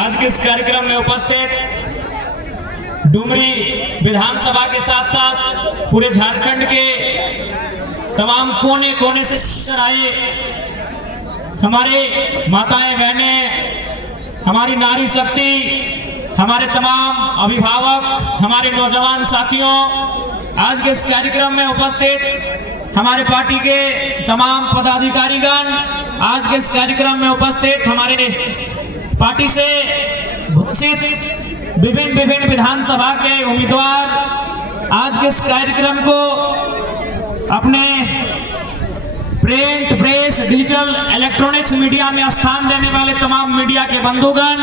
आज के इस कार्यक्रम में उपस्थित डुमरी विधानसभा के साथ साथ पूरे झारखंड के तमाम कोने कोने से चलकर आए हमारे माताएं बहनें, हमारी नारी शक्ति, हमारे तमाम अभिभावक, हमारे नौजवान साथियों, आज के इस कार्यक्रम में उपस्थित हमारे पार्टी के तमाम पदाधिकारीगण, आज के इस कार्यक्रम में उपस्थित हमारे पार्टी से घोषित विभिन्न विधानसभा के उम्मीदवार, आज के इस कार्यक्रम को अपने print, press, digital, electronics media में स्थान देने वाले तमाम मीडिया के बंधुगण,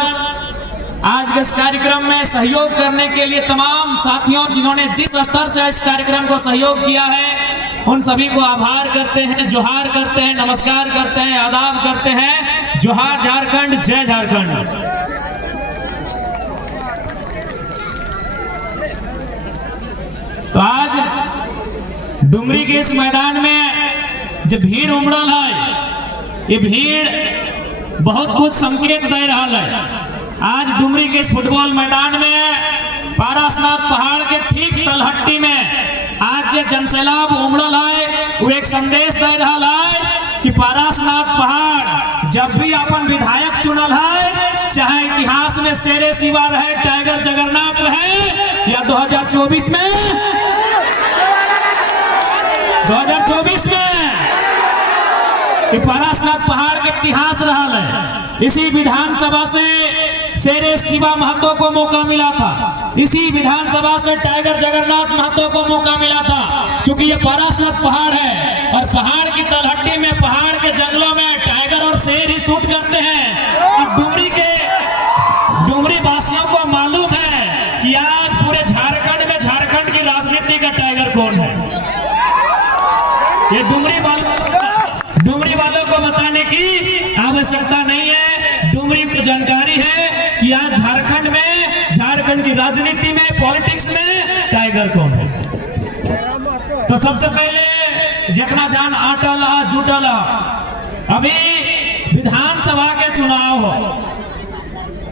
आज के इस कार्यक्रम में सहयोग करने के लिए तमाम साथियों जिन्होंने जिस स्तर से इस कार्यक्रम को सहयोग किया है, उन सभी को आभार करते हैं, जोहार करते हैं, नमस्कार करते हैं, आदाब करते हैं। जोहार झारखंड, जय झारखंड। तो आज डुमरी के इस मैदान में जो भीड़ उमड़ल है, ये भीड़ बहुत कुछ संकेत दे रहा है। आज डुमरी के इस फुटबॉल मैदान में पारसनाथ पहाड़ के ठीक तलहट्टी में आज जो जनसैलाब उमड़ल है, वो एक संदेश दे रहा है कि पारसनाथ पहाड़ जब भी अपन विधायक चुनल है, चाहे इतिहास में शेरे शिवा रहे, टाइगर जगन्नाथ रहे, या 2024 में पारसनाथ पहाड़ के इतिहास रहा है। इसी विधानसभा से शेरे शिवा महतो को मौका मिला था, इसी विधानसभा से टाइगर जगन्नाथ महतो को मौका मिला था, क्योंकि ये पारसनाथ पहाड़ है और पहाड़ की तलहट्टी में, पहाड़ के जंगलों में टाइगर और शेर ही शूट करते हैं। और डुमरी वासियों को मालूम है कि आज पूरे झारखंड में झारखंड की राजनीति का टाइगर कौन है। ये डुमरी वालों को बताने की आवश्यकता नहीं है, डुमरी को जानकारी है कि आज झारखंड में, झारखंड की राजनीति में, पॉलिटिक्स में टाइगर कौन है। तो सबसे पहले जितना जान आटल जुटल, अभी विधानसभा के चुनाव हो,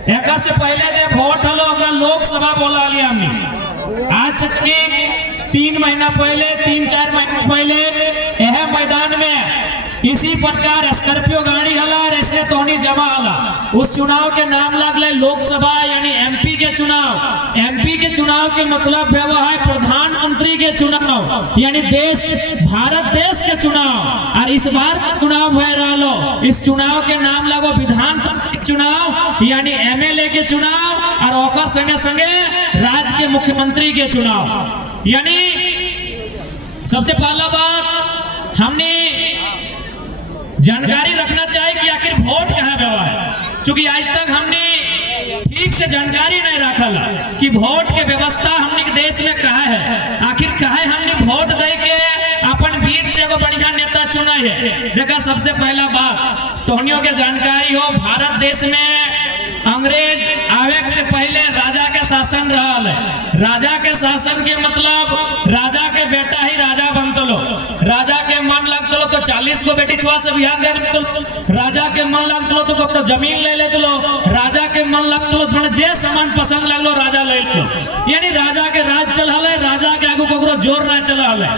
एक से पहले जो वोट हलो लोकसभा बोला लिया हमने। आज से 3 महीना पहले, 3-4 महीना पहले यह मैदान में इसी प्रकार स्कॉर्पियो गाड़ी हला और इसने तोहनी जमा हला। उस चुनाव के नाम लगले लोकसभा यानी एमपी के चुनाव। एमपी के चुनाव के मतलब है प्रधानमंत्री के चुनाव यानी भारत देश के चुनाव। और इस बार चुनाव हो रहा, इस चुनाव के नाम लगो विधानसभा के चुनाव यानी एमएलए के चुनाव और ओकर संगे संगे राज्य के मुख्यमंत्री के चुनाव। यानी सबसे पहला बात हमने जानकारी रखना चाहिए कि आखिर वोट कहाँ देवा है, क्योंकि आज तक हमने ठीक से जानकारी नहीं रखल कि वोट के व्यवस्था हमने देश में कहा है। आखिर कहा हमने वोट दे के अपन बीच से एगो बढ़िया नेता चुना है। देखा, सबसे पहला बात तोहनियों के जानकारी हो, भारत देश में अंग्रेज आवे से पहले राजा के शासन रहा है। राजा के शासन के मतलब राजा के बेटा ही राजा बनतलो, राजा के मन लगतलो तो 40 को बेटी छुआ से बियाह कर देतलो, राजा के मन लगतलो तो ककरो जमीन ले लेतलो, राजा के मन लगतलो तो जे सामान पसंद लगलो राजा ले लेतलो। यानी राजा के राज चलल है, राजा के आगू ककरो जोर ना चलल है।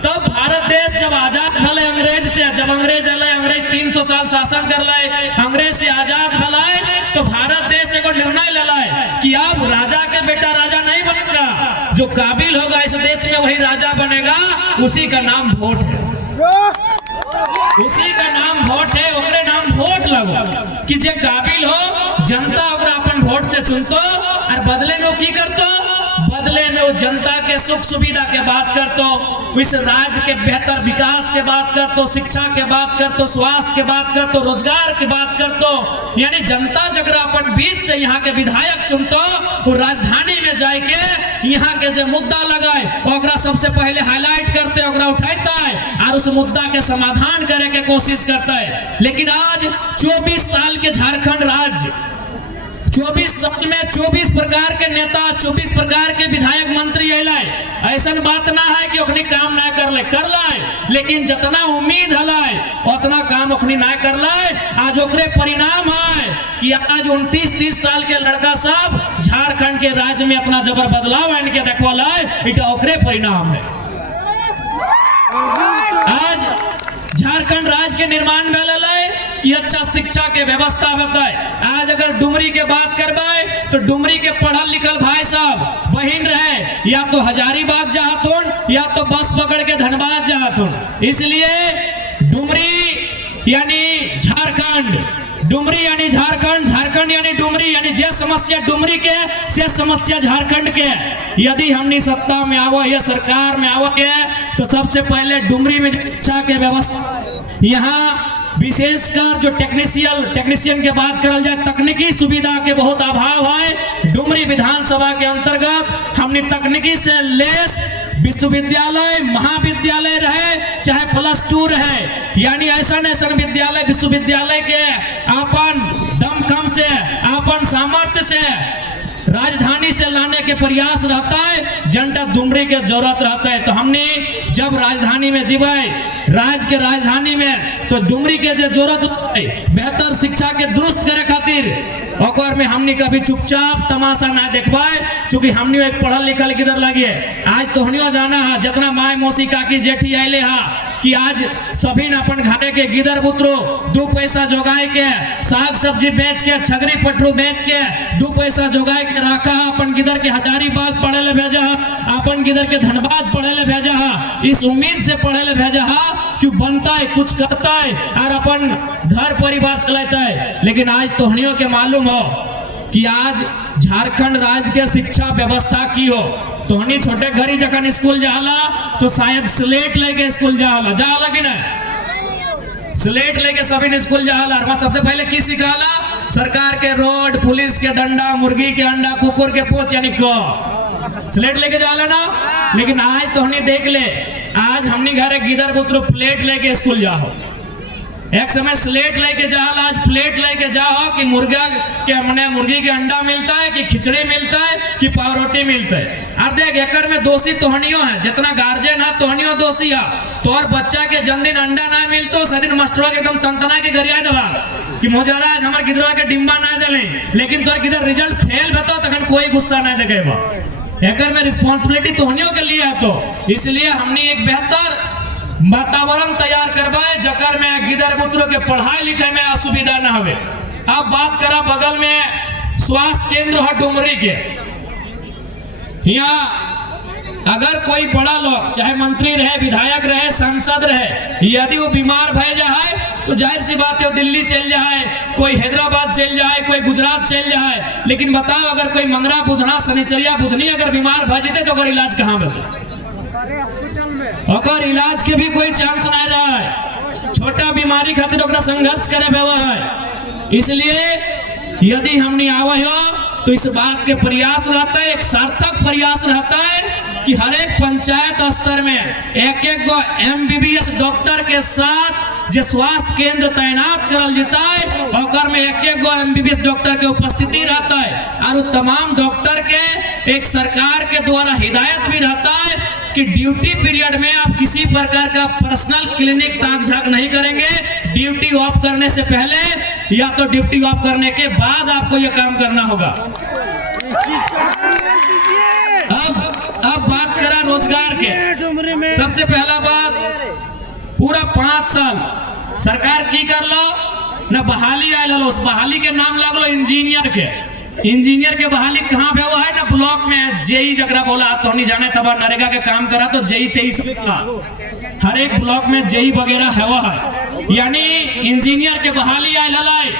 तब भारत देश जब आजाद भले अंग्रेज से, जब अंग्रेज आए, अंग्रेज 300 साल शासन कर लाए, अंग्रेज से आजाद भलाए, तो भारत देश को निर्णय ले लाए कि अब राजा के बेटा राजा नहीं बनेगा, जो काबिल होगा इस देश में वही राजा बनेगा। उसी का नाम वोट है, उसी का नाम वोट है, ओकरे नाम वोट लगो कि जे काबिल हो जनता ओकरा अपन वोट से चुनतो और बदले नो की करतो, बदले नो जनता के सुख सुविधा के बात करतो, इस राज्य के बेहतर विकास के बात करतो, शिक्षा के बात करतो, स्वास्थ्य के बात करतो, रोजगार के बात करतो। यानी जनता जगरा अपन बीच से यहाँ के विधायक चुनतो, वो राजधानी में जाके यहाँ के जो मुद्दा लगाए ओकरा सबसे पहले हाईलाइट करते, ओकरा उठाता है और उस मुद्दा के समाधान करे के कोशिश करता है। लेकिन आज 24 साल के झारखंड राज्य, 24 साल में 24 प्रकार के नेता 24 प्रकार के विधायक मंत्री अल, ऐसा बात ना है कि ओखनी काम ना कर ले, लेकिन जितना उम्मीद हल उतना काम ओखनी ना कर ले। आज ओकरे परिणाम है कि आज 29-30 साल के लड़का सब झारखंड के राज्य में अपना जबर बदलाव आन के देखवाला है, इटा ओकरे परिणाम है। आज झारखंड राज्य के निर्माण में कि अच्छा शिक्षा के व्यवस्था बताए। आज अगर डुमरी के बात करवाए तो डुमरी के पढ़ल लिखल भाई साहब बहन रहे या तो हजारीबाग जाहतुन या तो बस पकड़ के धनबाद जाहतुन। इसलिए डुमरी यानी झारखंड, डुमरी यानी झारखंड, झारखंड यानी डुमरी, यानी जे समस्या डुमरी के से समस्या झारखंड के। यदि हमने सत्ता में आवा या सरकार में आवा के तो सबसे पहले डुमरी में शिक्षा के व्यवस्था, यहाँ विशेषकर जो टेक्नीशियन के बात करल जाए, तकनीकी सुविधा के बहुत अभाव है। डुमरी विधानसभा के अंतर्गत हमने तकनीकी से लेस विश्वविद्यालय, महाविद्यालय रहे चाहे +2 रहे, यानी ऐसा विद्यालय विश्वविद्यालय के अपन दमखम से, अपन सामर्थ्य से राजधानी से लाने के प्रयास रहता है। जनता डुमरी के जरूरत रहता है। तो हमने जब राजधानी में जीवे, राज्य के राजधानी में, तो डुमरी के जो जरूरत है बेहतर शिक्षा के दुरुस्त करे खातिर ओकर में हमने कभी चुपचाप तमाशा ना देखवाए, चूंकि हमने एक पढ़ल लिखल किधर लगे। आज तो हनियो जाना है जितना माय मौसी काकी जेठी आइले हा कि आज सभी न अपन घरे के गिदर बुतरो 2 पैसा जोगाए के साग सब्जी बेच के, छगरी पटरू बेच के 2 पैसा जोगाए के रखा, अपन गिदर के हजारीबाग पढ़े ले भेजा, अपन गिदर के धनबाद पढ़े ले भेजा, इस उम्मीद से पढ़े ले भेजा कि बनता है, कुछ करता है और अपन घर परिवार चलाता है। लेकिन आज तोहनियों के मालूम हो कि आज झारखंड राज्य के शिक्षा व्यवस्था की हो। तोहनी छोटे घरी जखन स्कूल जाला तो शायद स्लेट लेके स्कूल जाला कि नहीं, स्लेट लेके सभी ने स्कूल जाला। और सबसे पहले की सिखाला, सरकार के रोड, पुलिस के डंडा, मुर्गी के अंडा, कुकुर के पोच, यानी को स्लेट लेके जाला ना। लेकिन आज तोहनी देख ले, आज हमनी घरे गिदर बुतरो प्लेट लेके स्कूल जाओ। एक समय स्लेट लेके जाओ, आज प्लेट लेके जाओ कि मुर्गा के मने मुर्गी के अंडा मिलता है, कि खिचड़ी मिलता है, कि पावरोटी मिलता है। और देख एकर में दोषी तोहनियों है, जितना गार्जियन है तोहनियों दोषी है। तो और बच्चा के जन दिन अंडा ना मिलतो सदिन मास्टरों के एकदम तंतना के गरिया दवा कि मोजरा आज हमार गिदरवा के डिम्बा ना दले, लेकिन तोर गिदर रिजल्ट फेल भेतो तखन कोई गुस्सा ना देखेबा। एकर में रिस्पांसिबिलिटी तोहनियों के लिए है। तो इसलिए हमने एक बेहतर वातावरण तैयार करवाए जकर में गिदर बुतरो के पढ़ाई लिखाई में असुविधा न होवे। अब बात करा बगल में स्वास्थ्य केंद्र है डुमरी के। यहाँ अगर कोई बड़ा लोग चाहे मंत्री रहे, विधायक रहे, सांसद रहे, यदि वो बीमार भय जाए तो जाहिर सी बात है दिल्ली चल जाए, कोई हैदराबाद चल जाए, कोई गुजरात चल जाए। लेकिन बताओ अगर कोई मंगरा बुधना शनिचरिया बुधनी अगर बीमार भय जेते तो अगर इलाज कहाँ बता, अगर इलाज के भी कोई चांस नहीं रहा है। छोटा बीमारी खातिर ओकरा संघर्ष करे हुआ है। इसलिए यदि हमने आवा हो तो इस बात के प्रयास रहता है, एक सार्थक प्रयास रहता है कि हर एक पंचायत स्तर में एक गो MBBS डॉक्टर के साथ जो स्वास्थ्य केंद्र तैनात करल जाता है, और में एक गो MBBS डॉक्टर के उपस्थिति रहता है। और तमाम डॉक्टर के एक सरकार के द्वारा हिदायत भी रहता है कि ड्यूटी पीरियड में आप किसी प्रकार का पर्सनल क्लिनिक ताक झाक नहीं करेंगे। ड्यूटी ऑफ करने से पहले या तो ड्यूटी ऑफ करने के बाद आपको यह काम करना होगा। अब बात करा रोजगार के। सबसे पहला बात, पूरा 5 साल सरकार की कर लो न बहाली आयल हो, उस बहाली के नाम लगलो इंजीनियर के। इंजीनियर के बहाली कहाँ पे हुआ है ना, ब्लॉक में जेई जगरा बोला तो नहीं जाने तब नरेगा के काम करा तो जेई 23 हर एक ब्लॉक में जेई वगैरह हुआ है, यानी इंजीनियर के बहाली आयल हलाई।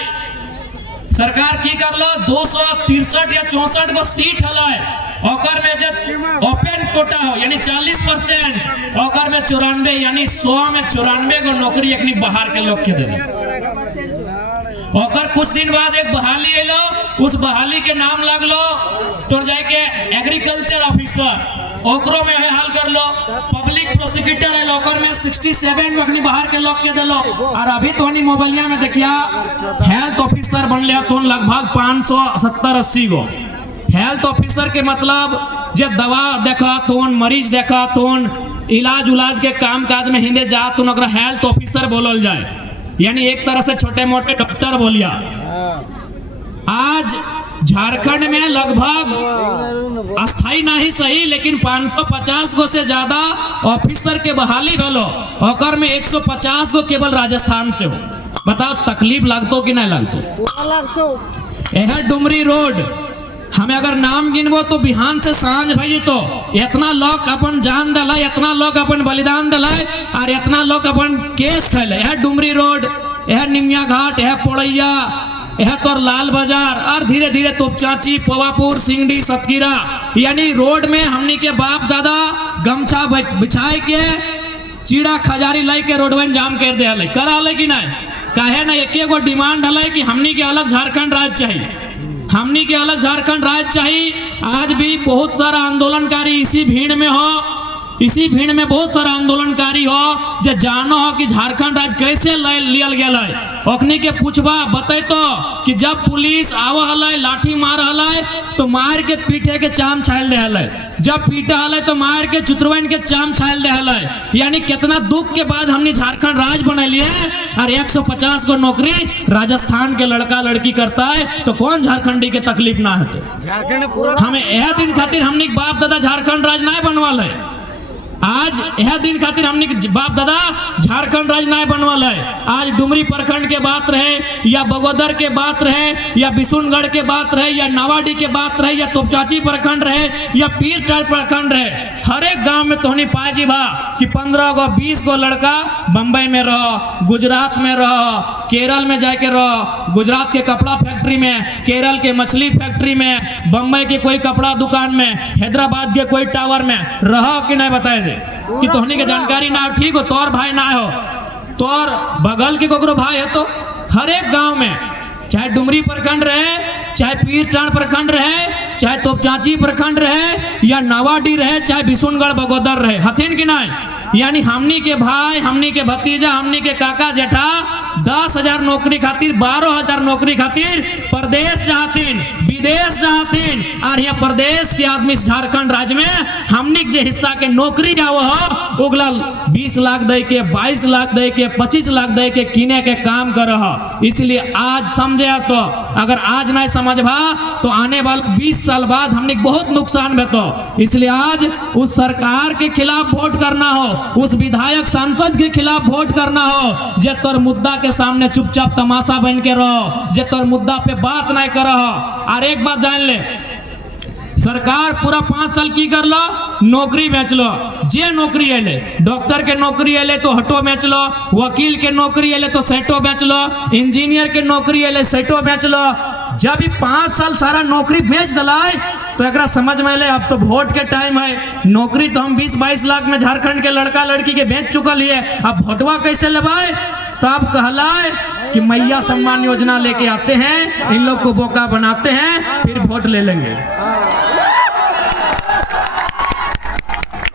सरकार की कर लो 263 या 64 को सीट हलाई, ओकर में जब ओपन कोटा हो यानी 40%, ओकर में 94 यानी 100 में 94 को नौकरी एकनी बाहर के लोग के दे दो। ओकर कुछ दिन बाद एक बहाली एलो, उस बहाली के नाम लगलो तो जाके एग्रीकल्चर ऑफिसर, ओकरो में हाल कर लो। पब्लिक प्रोसिक्यूटर है, ओकर में 67 को अपनी बाहर के लोग के दिलो। और अभी तो नहीं मोबाइलिया में देखिया हेल्थ ऑफिसर बन लिया तो लगभग 570-80 गो, हेल्थ ऑफिसर के मतलब जब दवा देखा तो मरीज देखा तो इलाज उलाज के काम काज में हिंदे जा तो अगर हेल्थ ऑफिसर बोलल जाए, यानी एक तरह से छोटे मोटे डॉक्टर बोलिया। आज झारखंड में लगभग अस्थाई नहीं सही लेकिन 550 गो से ज्यादा ऑफिसर के बहाली भेलो, और में 150 गो केवल राजस्थान से हो। बताओ तकलीफ लगतो कि नहीं लगतो? यह डुमरी रोड हमें अगर नाम गिनबो तो बिहान से सांझ भई तो इतना लोग अपन जान दिला, इतना लोग अपन बलिदान दिला और इतना लोग अपन केस खैले। यह डुमरी रोड, यह निमिया घाट, यह पोड़ैया, यह तोर लाल बाजार और धीरे धीरे तोपचाची, पवापुर, सिंगडी, सतकीरा, यानी रोड में हमनी के बाप दादा गमछा बिछाए के चीड़ा खजारी लाई के रोडवन जाम कर दे हले, करा हले कि नहीं? काहे ना एक गो डिमांड हले कि हमनी के अलग झारखंड राज्य चाहिए, हमनी के अलग झारखंड राज्य चाहिए। आज भी बहुत सारा आंदोलनकारी इसी भीड़ में हो, इसी भीड़ में बहुत सारा आंदोलनकारी हो जो जानो हो कि झारखंड राज्य कैसे लियल गया है। ओखनी के पूछबा बते तो कि जब पुलिस आवा हले लाठी मार हले तो मार के पीठे के चाम छाल दे हले, जब पीटा हले तो मार के चुतरवन के चाम छाल दे हले। यानी कितना दुख के बाद हमने झारखंड राज्य बना लिए और 150 को नौकरी राजस्थान के लड़का लड़की करता है तो कौन झारखंडी के तकलीफ ना होते? हमें यह दिन खातिर हमने बाप दादा झारखंड राज्य नहीं बनवाल है। आज यह दिन खातिर हमने बाप दादा झारखंड राज्य नहीं बनवाल है। आज डुमरी प्रखंड के बात रहे या बगोदर के बात रहे या बिशुनगढ़ के बात रहे या नावाडी के बात रहे या तोपचाची प्रखंड रहे या पीरटाल प्रखंड रहे, हर एक गांव में तोहनी पाए जी भा कि 15 गो 20 गो लड़का बम्बई में रहो, गुजरात में रहो, केरल में जाके रहो, गुजरात के कपड़ा फैक्ट्री में, केरल के मछली फैक्ट्री में, बम्बई के कोई कपड़ा दुकान में, हैदराबाद के कोई टावर में रहो कि नहीं? बताए दे कि तोहनी के जानकारी ना हो, ठीक हो, तोर भाई ना हो, तोर बगल के कोकरो भाई है तो हर एक गांव में, चाहे डुमरी प्रखंड रहे, चाहे पीरटांड प्रखंड रहे, चाहे तोपचाची प्रखंड रहे या नावाडी रहे, चाहे बिशुनगढ़ बगोदर रहे, हथिन कि नहीं? यानी हमनी के भाई, हमनी के भतीजा, हमनी के काका जेठा 10,000 नौकरी खातिर, 12,000 नौकरी खातिर प्रदेश चाहतीन, विदेश चाहतीन, और यह प्रदेश के आदमी झारखंड राज्य में हमनी के हिस्सा के नौकरी जाओ हो उगला 20 लाख दे के, 22 लाख दे के, 25 लाख दे के किने के काम कर रहा। इसलिए आज समझे तो अगर आज नहीं समझबा तो आने वाले 20 साल बाद हमने बहुत नुकसान बेतो। इसलिए आज उस सरकार के खिलाफ वोट करना हो, उस विधायक सांसद के खिलाफ वोट करना हो जे तोर मुद्दा के सामने चुपचाप तमाशा बन के रहो, जे तोर मुद्दा पे बात नहीं कर रहो। और एक बात जान ले, सरकार पूरा 5 साल की कर लो, नौकरी बेच लो, जे नौकरी अले, डॉक्टर के नौकरी अले तो हटो बेच लो, वकील के नौकरी अले तो सेटो बेच लो, इंजीनियर के नौकरी अले सेटो बेच लो। जब 5 साल सारा नौकरी बेच दलाए तो एक समझ में ले अब तो वोट के टाइम है, नौकरी तो हम 20-22 लाख में झारखंड के लड़का लड़की के बेच चुकल है, अब वोटवा कैसे लेवाए? तब कहलाए कि मैया सम्मान योजना लेके आते हैं, इन लोग को बोका बनाते हैं, फिर वोट ले लेंगे।